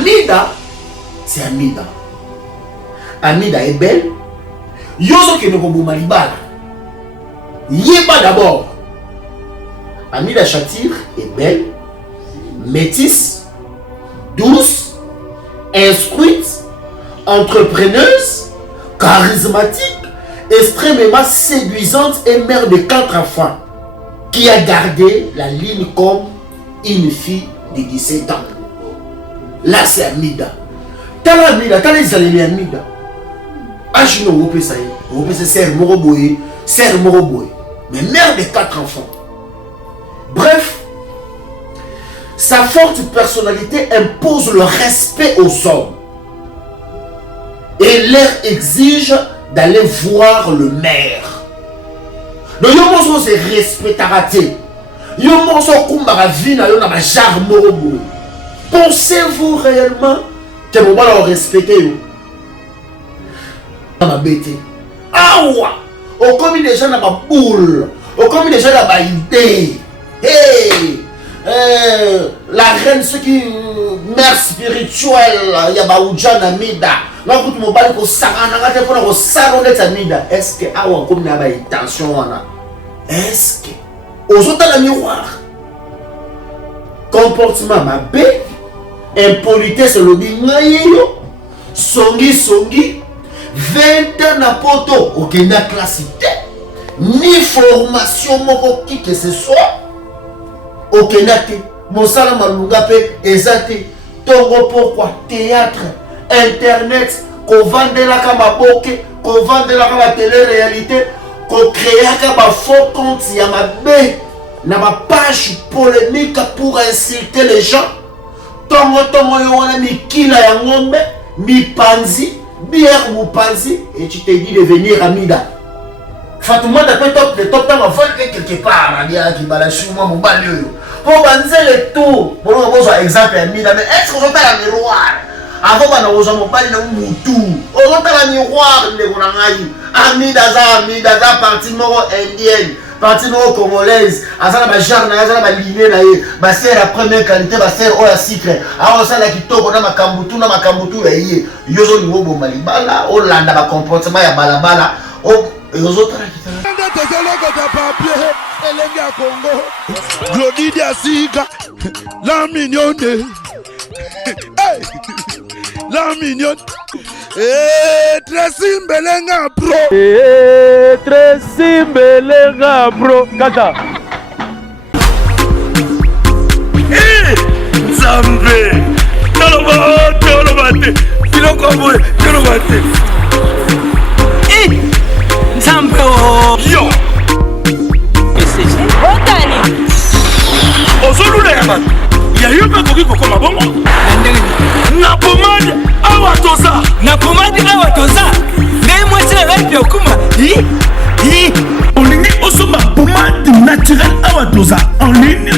Amida, c'est Amida. Amida est belle. Yozo qui ne peut pas libala. Yéba d'abord. Amida Chatir est belle, métisse, douce, instruite, entrepreneuse, charismatique, extrêmement séduisante et mère de 4 enfants, qui a gardé la ligne comme une fille de 17 ans. Là, c'est Amida. T'as Amida, t'as les alliés Amida. Ah, je ne sais pas ça. C'est Serre Moroboé, mais mère de 4 enfants. Bref, sa forte personnalité impose le respect aux hommes et leur exige d'aller voir le maire. Donc, yo se respectera. Yo kumbara vina yo na ba jar morobo. Pensez-vous réellement que mon va respecter yo? Na bête. Awa, au comme des gens na ba boule, au comme des gens na ba idée. Hey, la reine, ce qui mère spirituelle, il y a Baoudjan Amida. Donc, tout le monde parle de Saranagate pour le salon de Amida. Est-ce que Awa comme n'a pas intention? Est-ce que aux autres la miroir comportement ma bé, impolitesse le bingayo, songi, 20 ans na poto, aucune classité, ni formation moko qui que ce soit. Okenate, Monsala Malungape, Ezate, Tongo pourquoi théâtre, internet, qu'on vende la kamaboke, qu'on vende la télé-réalité, qu'on crée un faux compte, il y a ma bé, ma page polémique pour insulter les gens. Tongo yona mi kila ya ngombe, mi panzi, bière mu panzi, et tu te dis de venir Amida. Fatouma d'après top de top temps avant quelque part, Amida qui balachou moi mon balio. Pour banzer le tout, pour nous avoir exemple Amida, mais est-ce qu'on entend la miroir? Avant on a mon pali na mutu, on entend la miroir de Gonangaï. Amida za partie moro indienne, partie moro congolaise, azala ba jarna, azala ba liné na ye, ba c'est la première qualité, ba c'est o la sucre. Alors ça la kitoko na makambutu ya ye. Yozo ni wobo malibala, o landa ba comportement ya balabala, o yozo tala kitala. Glody Diasiga, la mignonne, la mignonne, Tracy Mbelenga bro, Tracy Mbelenga bro, kata. Zambe, Tolobate, Kilokoboy, Tolobate. Zambe yo. Il y a eu un peu de comme bon. Na pomade awatoza. Na pomade awatoza. Mais moi c'est la vie okuma. On ligne osoma pomade naturelle awatoza en ligne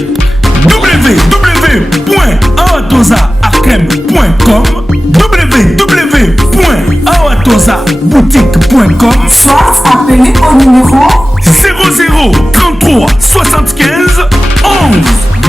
www.awatozaakrem.com www.awatozaboutique.com Soit appelé au numéro 00 33 75 11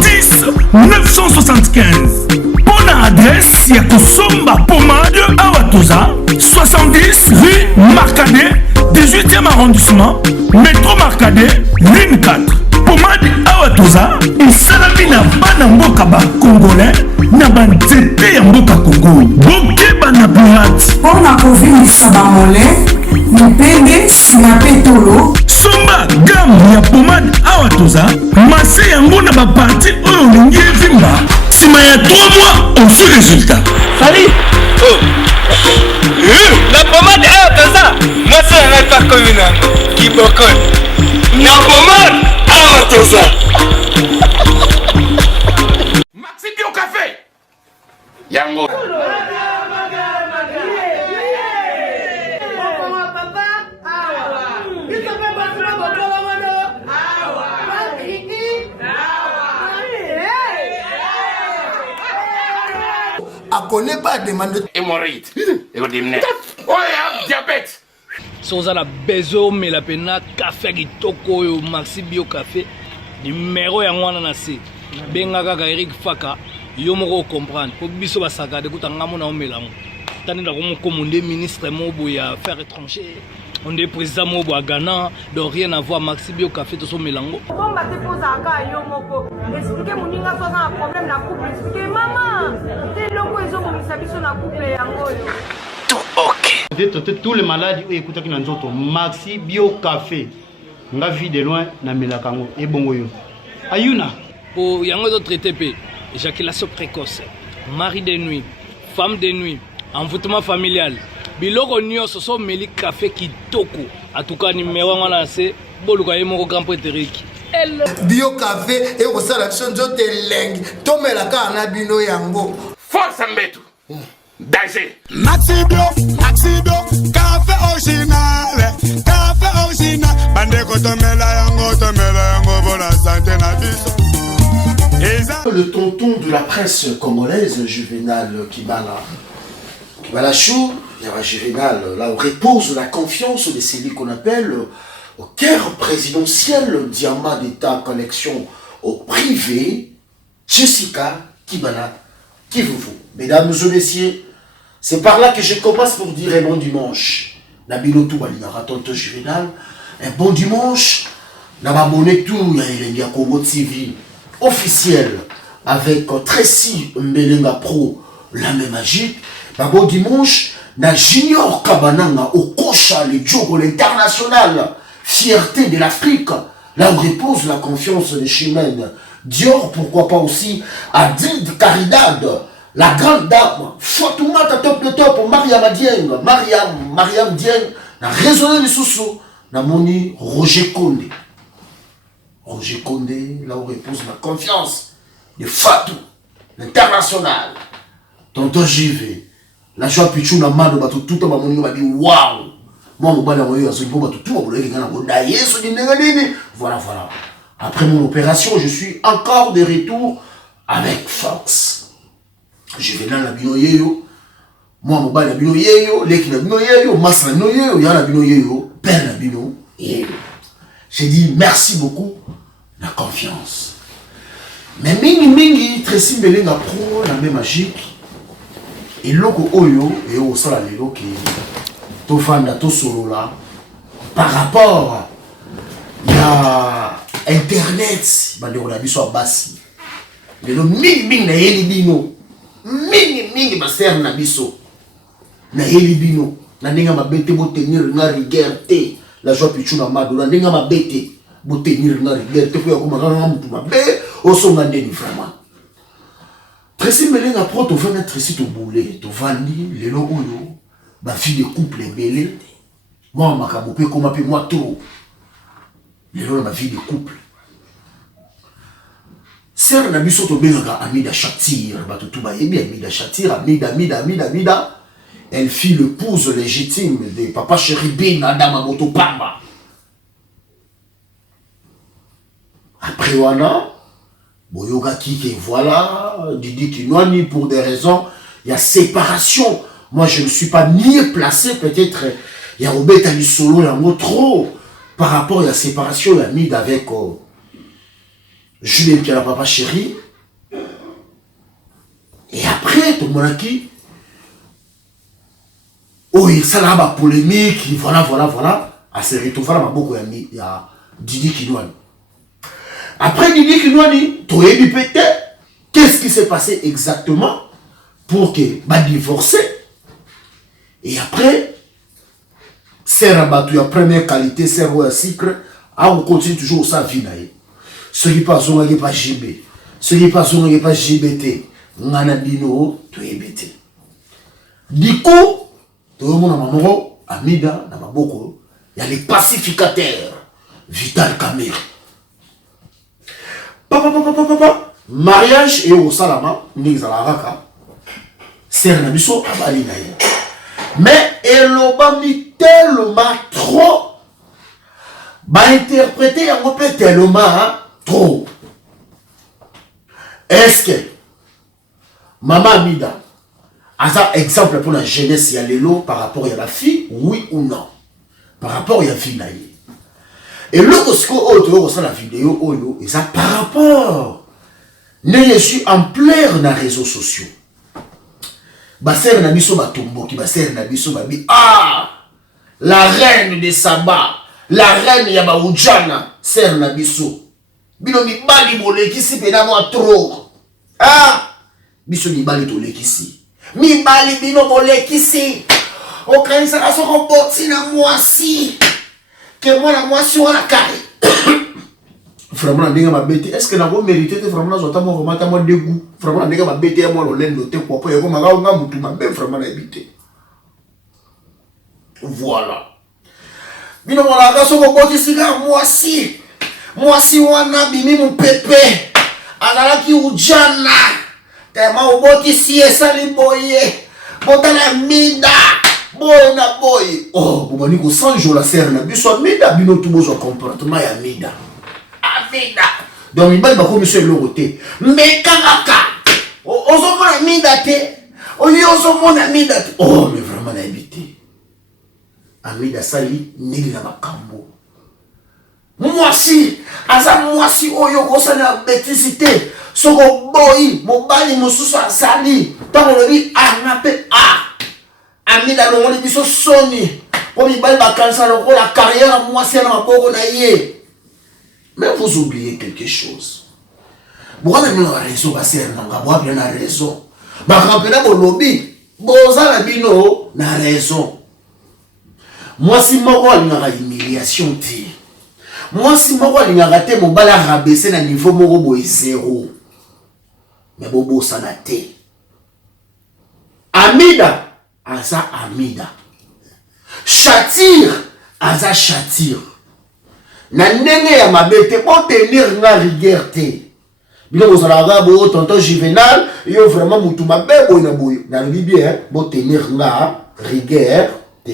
10 975. Bonne adresse, il y a Kosomba Pomade Awatoza, 70 rue Marcadet, 18e arrondissement, métro Marcadet, ligne 4. Pomade Awatoza, et Salabina Banamboka Congolais, Nabanzete Yamboka Congo, Boke Banabourat. pour la COVID Sabamole, Mupende, Sinapetolo. Somba gamme ya pomade Awatoza, masse yango na ba parti oyo lingi vimba. Sima ya 3 mois, on fait résultat. Salut. Oh. La pomade Awatoza, moi c'est un pas commune qui bokon. La pomade Awatoza. Maxi Bio Café. Yango. Connaît pas demande Hémorroïde. Oh, diabète. Si vous avez besoin de la pena café kitoko yo Maxi Bio Café, numéro ya ngwana na se. Benga kaka Eric Faka yo moko comprendre po biso basakade kutanga mona omelango tandis que comme on est ministre mobo ya affaires étrangères on est président mobo à Ghana donc rien à voir Maxi Bio café to so melango bon ba te posa ka yo moko expliquer moninga so na problème na couple expliquer maman te longo ezo ko misabiso na couple yango yo Traiter tous les malades et écouter qui n'ont pas Maxi Bio Café. Nga vie de loin na melakango et bongo yo. Ayuna. Pour yango de traiter pe éjaculation précoce, mari de nuit, femme de nuit, envoûtement familial. Biloko nyonso so meli café kitoko. En tout cas numéro wana c'est boluka yemo grand prétérique. Bio Café et au salation de leng. Tomelaka na bino yango. Force mbetu. Danger. Maxi Bio, café original, bande kotomela yango pour la santé na biso. Le tonton de la presse congolaise, Juvenal Kibala Chou, Juvenal, là où repose la confiance de celui qu'on appelle au cœur présidentiel, diamant d'État, connexion au privé, Jessica Kibala Kivuvu. Mesdames et messieurs, c'est par là que je commence pour dire un bon dimanche. Nabilo Toubalina, tonton Juvenal, un bon dimanche. Nababonné tout, il y a Congo TV officiel avec Tracy Mbelenga Pro, la même magique. Un bon dimanche, na Junior Kabananga au Kocha, le Diogo, l'international, fierté de l'Afrique, là où repose la confiance des Chimènes. Dior, pourquoi pas aussi, Adid Caridad, la grande dame, Fatoumata top de top, Mariam Dieng, Mariam Dieng, na raisonné les sous-sous, na moni Roger Condé. Roger Condé, là où repose la confiance de Fatou, l'international. Tonton JV, la joie pichou na mano bato tout à moni m'a dit waouh. Moi mon bana moyo azo bo bato tout ba ngana bo da yeso di nini. Voilà. Après mon opération, je suis encore de retour avec force. Je vais dans la bino yeyo. Moi mon bana bino yeyo, leki na bino yeyo, massa na bino yeyo, ya na bino yeyo, père na bino yeyo. J'ai dit merci beaucoup, la confiance. Mais mingi, Tracy Mbelenga Pro, la même magique. Et loko oyo, et au sol à l'élo qui to fanda to solo là, par rapport à Internet, bande on a vu sur Bassi. Mais le mingi na yeli bino, mingi baser na biso, na yeli bino, na nenga mabete bo tenir na rigueur. La joie pichuna madula nenga mabete bo tenir na rigueur te ko ko magana mutu mabe o songa ndeni vraiment. Tracy Mbelenga Pro to vana Tracy to boulé to vandi lelo oyo ba vie de couple belé moi makabo pe ko mapi moi trop lelo ma vie de couple sœur na biso to benga Amida Chatir ba to tuba yebi Amida Chatir Amida elle fit l'épouse légitime de Papa Chéribin Adama Motopamba. Après wana, Boyoga Kike, voilà, Didi Kinwani, pour des raisons, il y a séparation. Moi, je ne suis pas ni placé, peut-être, il y a Robert Ali Solo, il y a un mot trop, par rapport à la séparation, il y a mis avec Julien Pierre Papa Chéri. Et après, tout le monde qui oui, ça là, ma polémique, voilà. À se retrouver à beaucoup il y a Didi Kinwani. Après Didi Kinwani, tu as dit peut-être, qu'est-ce qui s'est passé exactement pour que va divorcer. Et après, c'est rabat, tu as première qualité, c'est un cycle, on continue toujours sa vie. Ce qui passe, on n'a pas JB. Ce qui passe, on n'a pas JBT. On a bino, tu es BT. Du coup, tout le monde a maman, Amida, na maboko, il y a les pacificateurs, Vital Kamer. Papa, mariage et au salama, Nixalaraka, Sernabiso, Abalinaï. Mais elle a mis tellement trop, interprété un peu tellement trop. Est-ce que Maman Amida, un exemple pour la jeunesse, il y a l'élo par rapport à la fille, oui ou non. Par rapport à la fille, et le cosco autre, la vidéo, et ça par rapport Je suis en plein dans les réseaux sociaux. Baser na biso batomboki, baser na biso babi. Ah! La reine de Saba, la reine Yabaoudjana, ser na biso. Bino mibali bolekisi pena moi trop. Ah! Biso mibali tolekisi. Mibali bino bolekisi. Okanisa la soko boti na mwasi. Que moi na mwasi wala kari. Vraiment ndinga mabete. Est-ce que na bo mérité te vraiment zota mo vraiment mo dégoût. Vraiment ndinga mabete mo lo lendo te kwa po yeko manga nga mutu mabe vraiment na ebité. Voilà. Bino mona ka soko boti sika mwasi. Mwasi wana bimi mu pepe. Azalaki ujana. Tema uboti si esali boye. Botana mida. Boy na boy. Oh, bobani ko 100 jours la serre na biso mida bino tout beau comportement ya mida. Amida. Donc il va comme monsieur l'oroté. Mais karaka. Ozo mona mida te. Ozo mona mida te. Oh, mais vraiment na habité. Amida sali nili na makambo. Mwasi, aza mwasi oyo kosana bétisité. Soko boy, mobali mosusu asali. Tango lobi anape a. Amida longoli biso soni. Pour mibali bakansa la carrière mwasi na maboko na ye. Mais vous oubliez quelque chose. Vous avez raison, vous avez raison. Vous avez lobby. Vous avez raison. Moi, si je suis une humiliation, moi, si je suis raté, mon bal a rabaissé à niveau de 0. Mais Bobo Sanate. Amida, Aza Amida. Chatir, Aza Chatir. Na ndenge ya mabete pour tenir na rigueur te. Bilo bozala bo tonton Juvenal, yo vraiment mutu mabe boy na boy. Na bien pour tenir na rigueur te.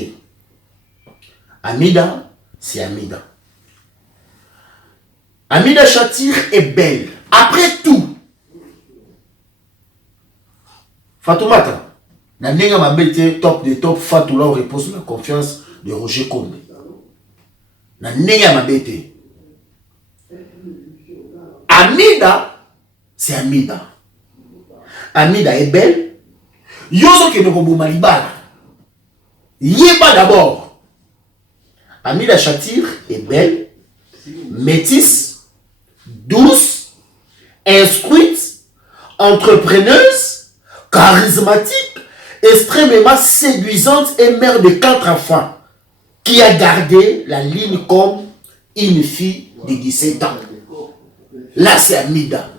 Amida, c'est Amida. Amida Chatir est belle. Après tout, Fatoumata, na ndenge ya mabete top de top Fatoula repose la confiance de Roger Kombe. Na ndenge ya mabete. Amida, c'est Amida. Amida est belle. Yozo ke noko bomalibala. Yeba d'abord. Amida Chatir est belle, métisse, douce, instruite, entrepreneuse, charismatique, extrêmement séduisante et mère de 4 enfants. Qui a gardé la ligne comme une fille de 17 ans. Là, c'est Amida.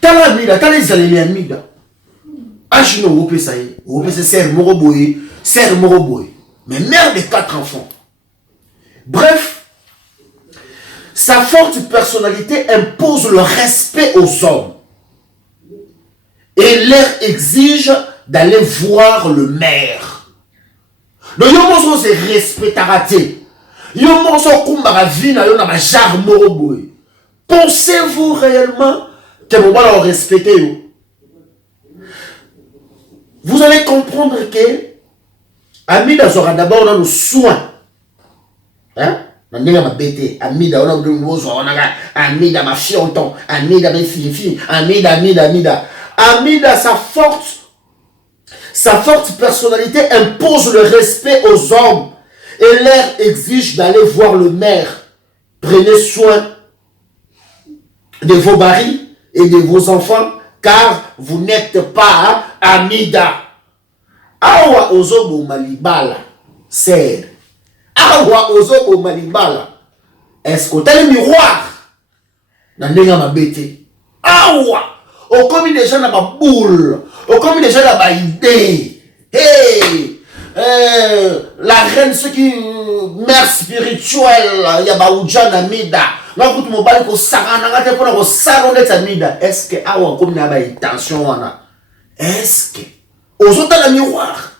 T'as Amida, t'as les alliés Amida. Achino, vous pouvez ça y est. Vous pouvez ser Moroboy, mais mère de 4 enfants. Bref, sa forte personnalité impose le respect aux hommes. Et leur exige d'aller voir le maire. Donc, yo monso se respectera te. Yo monso kumbara vina yo na ba jar moroboy. Pensez-vous réellement que vous allez respecter? Vous allez comprendre que Amida sera d'abord dans le soin. Hein? Amida ma bête, Amida on a Amida ma fianton, Amida mes filles, Amida. Amida sa forte personnalité impose le respect aux hommes et leur exige d'aller voir le maire. Prenez soin de vos maris et de vos enfants car vous n'êtes pas Amida. Awa ozobo malibala, c'est. Awa ozobo malibala. Est-ce que t'as le miroir? Nandenga mabete. Awa. Au comme déjà na ma boule. Au comme déjà na ma idée. Hey. La reine, ce qui mère spirituelle, Yabaoudjana Amida. Est-ce que awa comme na ba intention wana? Est-ce que aux autres la miroir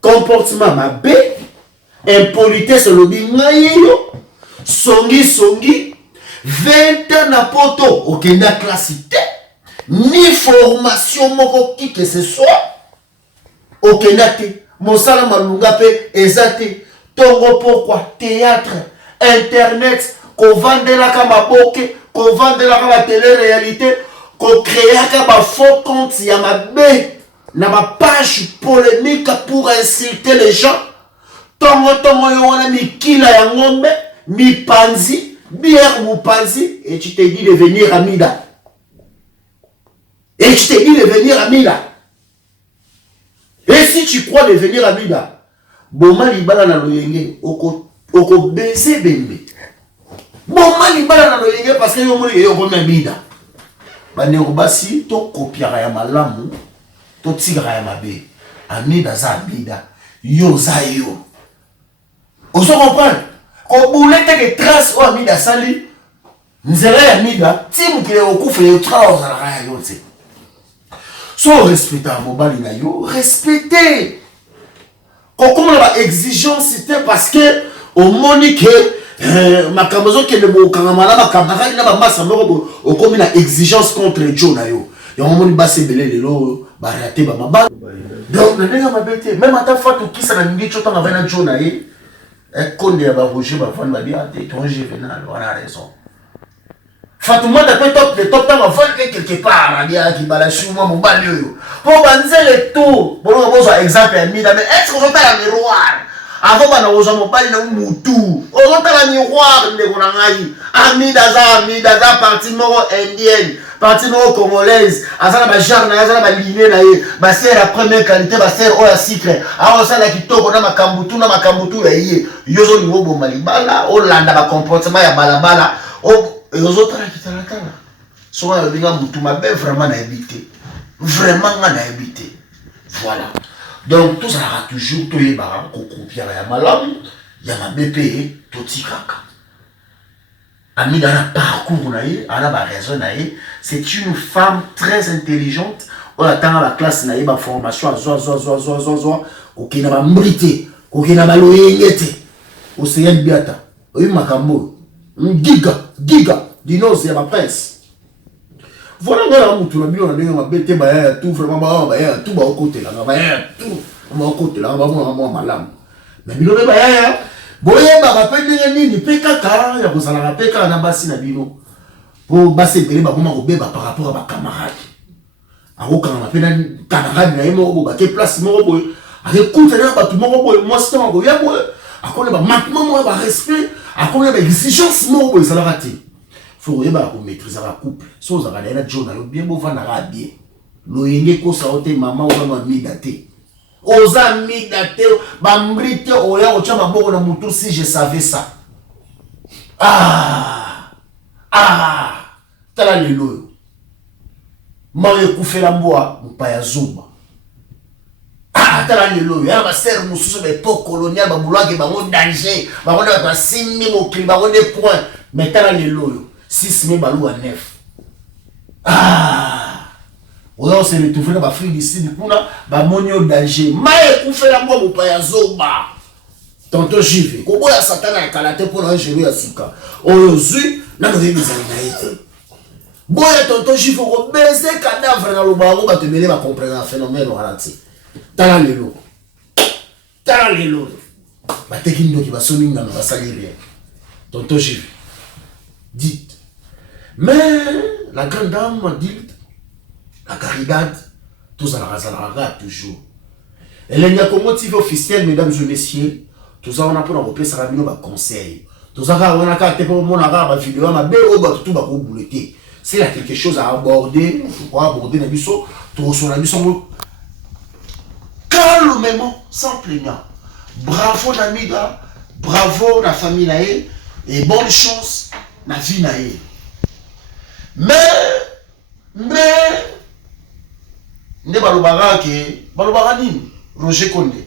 comportement mabé, impolitesse le bingayo, songi 20 ans na poto okenda classité ni formation moko qui que ce soit okenda te mosala malunga pe ezate tongo pourquoi théâtre internet ko vandela ka maboke qu'on vend de la télé-réalité, qu'on crée un faux compte, il y a ma baie, na ma page polémique pour insulter les gens. Tongo yona mi kila ya ngombe, mi panzi, bière ou panzi, et tu te dis de venir à Mida. Et tu te dis de venir à Mida. Et si tu crois de venir à Mida, Boma libala na loyenge, oko baiser bembe. Boma libala na loyenge parce que yo moni yo ko Mida. Bane obasi to kopiara ya malamu, to tigara ya mabe. Amida za Mida, yo za yo. Oso comprendre? Ko boulette que trace o Amida sali, nzela ya Mida, ti mukile okufa yo trace na raya yo tse. So respecter mobali na yo, respecter. Comme on a exigence, c'était parce que au monique ma camazo qui est le mot kangamala ma camarade na ba massa moko au comme une exigence contre Joe na yo. Ya moni basse belé lelo ba raté ba mabal. Donc na ndenge mabete même ata fatu kisa na ngi chota na vena Joe na ye. E konde ya ba roger ba fan ba dia étranger venal, on a raison. Fatouma ta top de top temps avant quelque part à dire qui bala chou moi mon bal yo. Pour banzer le tout. Bon on pose exemple à Mida mais est-ce que on t'a la miroir? Avant bana oza mon bal na mutu. On t'a la miroir de ko na ngai. Amida za partie moro indienne, partie moro congolaise, azala ba jarna azala ba liné na ye. Ba ser la première qualité ba ser o la secret. A on sala kitoko na makambutu ya ye. Yozo ni wo malibala, o landa ba comportement ya balabala. Et aux autres qui t'en attendent. Soit le bilan de tout ma belle vraiment n'a habité. Vraiment n'a habité. Voilà. Donc tout ça a toujours tout les barres, coco, pierre et malam, il y a ma BP, tout y kaka. Ami dans un parcours naïe, à la raison naïe, c'est une femme très intelligente. On attend à la classe naïe, ma formation à zoa, ok n'a pas mérité, ok n'a pas loyauté. Au CN Biata, oui ma cambo. Giga, dinos ya ma prince. Voilà, voilà, mutu na bilo na ndenge mabete ba ya tout vraiment ba ya tout ba côté là, ba ya tout, ba côté là, ba mo malamu. Mais bilo ba ya, boye ba ba pendenge nini peka kara ya kozala na peka na basi na bilo. Po basi pele ba moma kobeba par rapport à ba camarade. Ako kanga pena camarade na yemo ba ke place mo boye. Avec compte na ba tout mo boye, moi c'est ngo ya boye. Ako ba maintenant ba respect. À combien d'exigences non ça l'a raté. Faut maîtriser la couple. Si vous avez un journal bien beau vendre bien. Loyenge ko sa ote maman ou ma midate. Oza midate ba mbrite oya ocha maboko na mutu si je savais ça. Tala lelo. Mare kufela mboa mpaya zumba. Tala lelo ya ba ser mususu be pok colonial ba bulwake ba ngo danger ba ngo ba simi mo kli ba ngo des points mais tala lelo 6000 balou à 9. On se retrouve na ba free d'ici kuna ba monio danger mai kufela mbo pa ya zoba tonto jive ko boya satana ya kalate pour un jeu ya sika oyo zui na no yemi za naite boya tonto jive ko baiser cadavre na lobango ba te mêler ba comprendre un phénomène warati. Tala lelo. Ba tekindo ki ba soninga na ba salire. Tonto jive. Dites. Mais la grande dame m'a dit la caridade, tout ça la toujours. Elle est comme motif officiel, mesdames et messieurs. Tout ça on a pour repérer ça rabino ba conseil. Tout ça on a carte pour mon arabe vidéo ma be o ba tout ba ko bouleter. S'il y a quelque chose à aborder, je crois aborder na biso, tout sur la biso calmement, sans plaignant. Bravo Namiga, bravo la famille nae et bonne chance na vie nae. Mais ne balobara ke balobara nini Roger Condé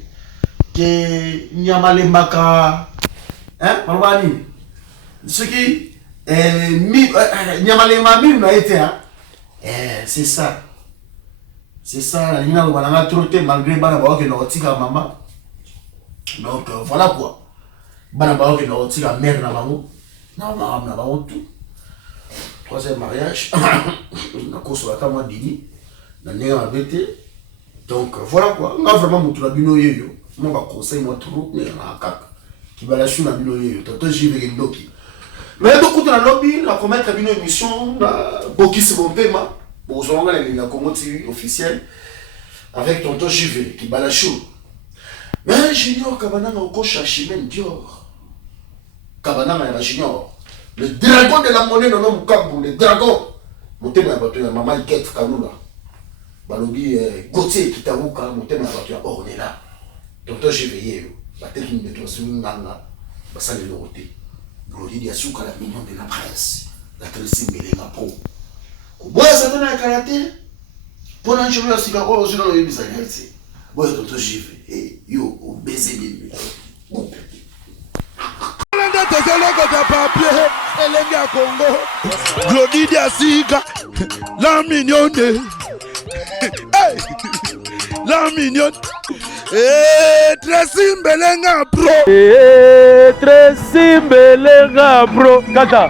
ke nyamale maka balobara nini ce qui nyamale mamil na été c'est ça. C'est ça, il y a un troté malgré Banaba qui n'a pas maman. Donc voilà quoi. Banaba qui n'a pas mère na maman. Non, maman n'a pas tout. Troisième mariage. Na koso ata moi dini. Na néa abete. Donc voilà quoi. On a vraiment mon bino yeyo. Moi ba conseil moi trop mais na kaka. Qui va la chou na bino yeyo. Toto jive ndoki. Mais donc, quand on a lobby, la première cabine émission, Bokis Bompema, bon, on a la Congo TV officielle, avec tonton JV, qui bat la chou. Mais Junior Kabananga au coach à Chimène Dior. Kabananga Junior. Le dragon de la monnaie, non, non, Kabou, le dragon. Mon thème est battu, maman Ikette Kanoula. Balobi, Gauthier Kitaouka, mon thème est battu, oh, on est là. Tonton JV, la tête qui me met sur une nana, ça le noté. Glody Diasuka, la mignon de la presse. La Tracy Melenga Pro. Boy, ça donne un karaté. Pour un chemin à cigaro, je n'en ai pas besoin. Boy, tonton JV, et yo, au baiser des nuits. Glody Diasuka, la mignonne. La mignonne. Tracy Melenga Pro. Tracy Melenga Pro. Kata.